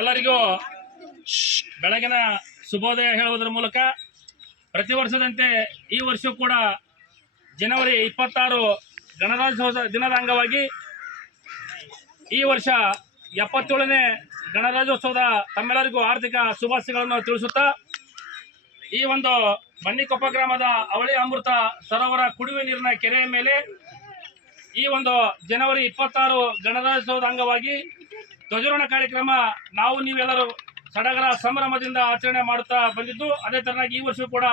ಎಲ್ಲರಿಗೂ ಬೆಳಗಿನ ಶುಭೋದಯ ಹೇಳುವುದರ ಮೂಲಕ ಪ್ರತಿ ವರ್ಷದಂತೆ ಈ ವರ್ಷ ಕೂಡ ಜನವರಿ 26 ಗಣರಾಜ್ಯೋತ್ಸವ ದಿನದ ಅಂಗವಾಗಿ ಈ ವರ್ಷ 77ನೇ ಗಣರಾಜ್ಯೋತ್ಸವದ ತಮ್ಮೆಲ್ಲರಿಗೂ ಆರ್ಥಿಕ ಶುಭಾಶಯಗಳನ್ನು ತಿಳಿಸುತ್ತಾ ಈ ಒಂದು ಬನ್ನಿಕೊಪ್ಪ ಗ್ರಾಮದ ಅವಳಿ ಅಮೃತ ಸರೋವರ ಕುಡಿಯುವ ನೀರಿನ ಕೆರೆಯ ಮೇಲೆ ಈ ಒಂದು ಜನವರಿ 26 ಗಣರಾಜ್ಯೋತ್ಸವದ ಅಂಗವಾಗಿ ಧ್ವಜಾರೋಹಣ ಕಾರ್ಯಕ್ರಮ ನಾವು ನೀವೆಲ್ಲರೂ ಸಡಗರ ಸಂಭ್ರಮದಿಂದ ಆಚರಣೆ ಮಾಡುತ್ತಾ ಬಂದಿದ್ದು, ಅದೇ ತರನಾಗಿ ಈ ವರ್ಷವೂ ಕೂಡ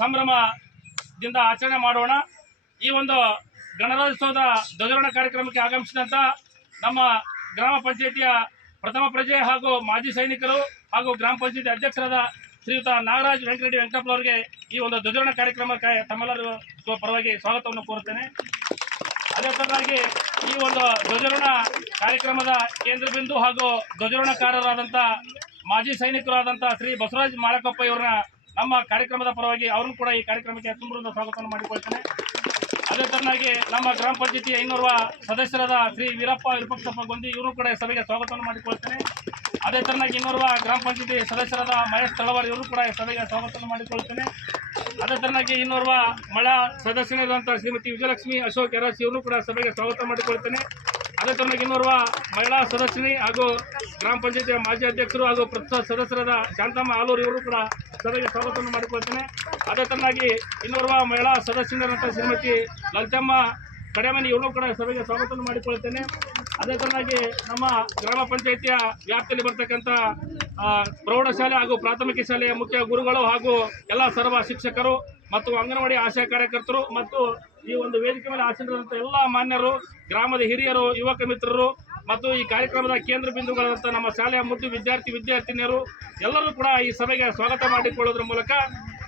ಸಂಭ್ರಮದಿಂದ ಆಚರಣೆ ಮಾಡೋಣ. ಈ ಒಂದು ಗಣರಾಜ್ಯೋತ್ಸವದ ಧ್ವಜಾರೋಹಣ ಕಾರ್ಯಕ್ರಮಕ್ಕೆ ಆಗಮಿಸಿದಂಥ ನಮ್ಮ ಗ್ರಾಮ ಪಂಚಾಯಿತಿಯ ಪ್ರಥಮ ಪ್ರಜೆ ಹಾಗೂ ಮಾಜಿ ಸೈನಿಕರು ಹಾಗೂ ಗ್ರಾಮ ಪಂಚಾಯಿತಿ ಅಧ್ಯಕ್ಷರಾದ ಶ್ರೀಯುತ ನಾಗರಾಜ್ ವೆಂಕಟರೆಡ್ಡಿ ವೆಂಕಟಪ್ಪನವರಿಗೆ ಈ ಒಂದು ಧ್ವಜಾರೋಹಣ ಕಾರ್ಯಕ್ರಮಕ್ಕೆ ತಮ್ಮೆಲ್ಲರೂ ಪರವಾಗಿ ಸ್ವಾಗತವನ್ನು ಕೋರುತ್ತೇನೆ. ಅದೇ ತರನಾಗಿ ಈ ಒಂದು ಧ್ವಜಾರೋಹಣ ಕಾರ್ಯಕ್ರಮದ ಕೇಂದ್ರ ಬಿಂದು ಹಾಗೂ ಧ್ವಜಾರೋಹಣಕಾರರಾದಂಥ ಮಾಜಿ ಸೈನಿಕರಾದಂಥ ಶ್ರೀ ಬಸವರಾಜ್ ಮಾಳಕೊಪ್ಪ ಇವರನ್ನ ನಮ್ಮ ಕಾರ್ಯಕ್ರಮದ ಪರವಾಗಿ ಅವರನ್ನು ಕೂಡ ಈ ಕಾರ್ಯಕ್ರಮಕ್ಕೆ ತುಂಬರಿಂದ ಸ್ವಾಗತವನ್ನು ಮಾಡಿಕೊಳ್ತೇನೆ. ಅದೇ ತರನಾಗಿ ನಮ್ಮ ಗ್ರಾಮ ಪಂಚಾಯಿತಿಯ ಇನ್ನೋರ್ವ ಸದಸ್ಯರಾದ ಶ್ರೀ ವೀರಪ್ಪ ವಿರೂಪಾಕ್ಷಪ್ಪ ಗೊಂದಿ ಇವರು ಕೂಡ ಸಭೆಗೆ ಸ್ವಾಗತವನ್ನು ಮಾಡಿಕೊಳ್ತೇನೆ. ಅದೇ ತರನಾಗಿ ಇನ್ನೋರ್ವ ಗ್ರಾಮ ಪಂಚಾಯಿತಿ ಸದಸ್ಯರಾದ ಮಹೇಶ್ ತಳವಾರ್ ಇವರು ಕೂಡ ಸಭೆಗೆ ಸ್ವಾಗತವನ್ನು ಮಾಡಿಕೊಳ್ತೇನೆ. ಅದೇ ತರನಾಗಿ ಇನ್ನೋರ್ವ ಮಹಿಳಾ ಸದಸ್ಯರಾದಂಥ ಶ್ರೀಮತಿ ವಿಜಯಲಕ್ಷ್ಮಿ ಅಶೋಕ್ ಎರಸ್ ಇವರು ಕೂಡ ಸಭೆಗೆ ಸ್ವಾಗತ ಮಾಡಿಕೊಳ್ತೇನೆ. ಅದೇ ತರನಾಗಿ ಇನ್ನೋರ್ವ ಮಹಿಳಾ ಸದಸ್ಯನಿ ಹಾಗೂ ಗ್ರಾಮ ಪಂಚಾಯಿತಿಯ ಮಾಜಿ ಅಧ್ಯಕ್ಷರು ಹಾಗೂ ಪ್ರಸ್ತುತ ಸದಸ್ಯರಾದ ಶಾಂತಮ್ಮ ಆಲೂರು ಇವರು ಕೂಡ ಸಭೆಗೆ ಸ್ವಾಗತವನ್ನು ಮಾಡಿಕೊಳ್ತೇನೆ. ಅದೇ ತರನಾಗಿ ಇನ್ನೋರ್ವ ಮಹಿಳಾ ಸದಸ್ಯರಾದಂಥ ಶ್ರೀಮತಿ ಲಲಿತಮ್ಮ ಕಡೆಮನಿ ಇವರು ಕೂಡ ಸಭೆಗೆ ಸ್ವಾಗತವನ್ನು ಮಾಡಿಕೊಳ್ತೇನೆ. ಅದೇ ತರನಾಗಿ ನಮ್ಮ ಗ್ರಾಮ ಪಂಚಾಯಿತಿಯ ವ್ಯಾಪ್ತಿಯಲ್ಲಿ ಬರ್ತಕ್ಕಂಥ ಪ್ರೌಢಶಾಲೆ ಹಾಗೂ ಪ್ರಾಥಮಿಕ ಶಾಲೆಯ ಮುಖ್ಯ ಗುರುಗಳು ಹಾಗೂ ಎಲ್ಲ ಸರ್ವ ಶಿಕ್ಷಕರು ಮತ್ತು ಅಂಗನವಾಡಿ ಆಶಾ ಕಾರ್ಯಕರ್ತರು ಮತ್ತು ಈ ಒಂದು ವೇದಿಕೆ ಮೇಲೆ ಆಸೀನರಾದಂಥ ಎಲ್ಲ ಮಾನ್ಯರು, ಗ್ರಾಮದ ಹಿರಿಯರು, ಯುವಕ ಮಿತ್ರರು ಮತ್ತು ಈ ಕಾರ್ಯಕ್ರಮದ ಕೇಂದ್ರ ಬಿಂದುಗಳಾದಂಥ ನಮ್ಮ ಶಾಲೆಯ ಮುದ್ದು ವಿದ್ಯಾರ್ಥಿನಿಯರು ಎಲ್ಲರೂ ಕೂಡ ಈ ಸಭೆಗೆ ಸ್ವಾಗತ ಮಾಡಿಕೊಳ್ಳೋದ್ರ ಮೂಲಕ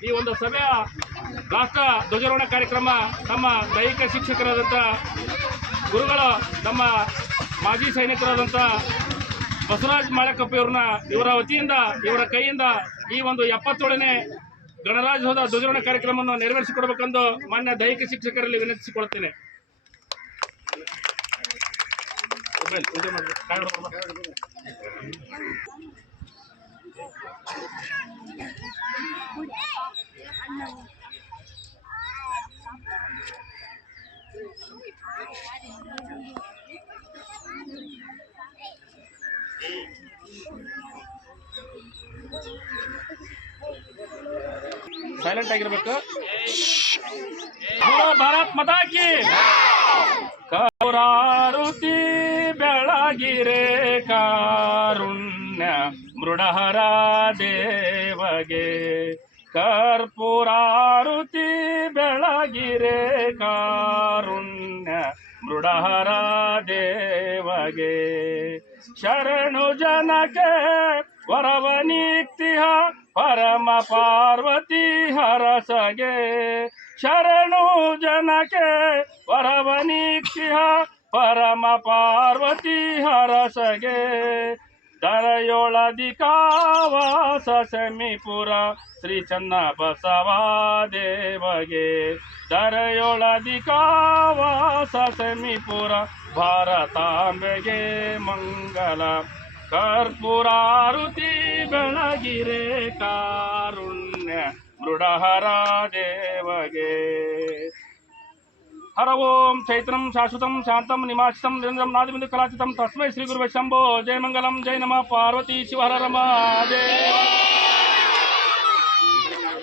ಈ ಒಂದು ಸಭೆಯ ರಾಷ್ಟ್ರ ಧ್ವಜಾರೋಹಣ ಕಾರ್ಯಕ್ರಮ ನಮ್ಮ ದೈಹಿಕ ಶಿಕ್ಷಕರಾದಂಥ ಗುರುಗಳು, ನಮ್ಮ ಮಾಜಿ ಸೈನಿಕರಾದಂಥ ಬಸವರಾಜ್ ಮಾಳಕೊಪ್ಪ ಇವರ ವತಿಯಿಂದ ಇವರ ಕೈಯಿಂದ ಈ ಒಂದು 77ನೇ ಗಣರಾಜ್ಯೋತ್ಸವದ ಧ್ವಜಾರೋಹಣ ಕಾರ್ಯಕ್ರಮವನ್ನು ನೆರವೇರಿಸಿಕೊಡಬೇಕೆಂದು ಮಾನ್ಯ ದೈಹಿಕ ಶಿಕ್ಷಕರಲ್ಲಿ ವಿನಂತಿಸಿಕೊಳ್ತೇನೆ. ಸೈಲೆಂಟ್ ಆಗಿರ್ಬೇಕು. ಭಾರತ್ ಮಾತಾ ಕಿ ಕೌರಾರುತಿ ಬೆಳಗಿರೆ ಕಾರುಣ್ಯ ಮೃಡಹರ ದೇವಗೆ ಕರ್ಪೂರಾರುತಿ ಬೆಳಗಿರೆ ಕಾರುಣ್ಯ ಮೃಡಹರ ದೇವಗೆ ಶರಣು ಜನಕ್ಕೆ ವರವನಿಕ್ತಿಹ ಪರಮ ಪಾರ್ವತಿ ಹರಸಗೆ ಶರಣು ಜನಕ್ಕೆ ವರವನಿಕ್ತಿಹ ಪರಮ ಪಾರ್ವತಿ ಹರಸಗೆ ದರಯೊಳದಿಕಾವಾಸ ಸೆಮಿಪುರ ಶ್ರೀ ಚನ್ನ ಬಸವ ದೇವಗೆ ದರಯೊಳದಿಕಾವಾಸ ಸೆಮಿಪುರ ಭಾರತಾಂಬೆಗೆ ಮಂಗಲ ಕರ್ಪೂರಾರುತಿ ಬೆಳಗಿರೆ ಕಾರುಣ್ಯ ಮೃಡಹರ ದೇವಗೆ ಹರ ಓಂ ಚೈತ್ರಂ ಶಾಶ್ವತಂ ಶಾಂತಂ ನಿಮಾಚಿತಂ ನಿರಂಜನಂ ನಾದಿಬಿಂದು ಕಲಾಚಿತಂ ತಸ್ಮೈ ಶ್ರೀ ಗುರುವೇ ಶಂಭೋ ಜಯ ಮಂಗಲಂ ಜಯ ನಮಃ ಪಾರ್ವತಿ ಶಿವ ಹರ ರಮ ದೇವ.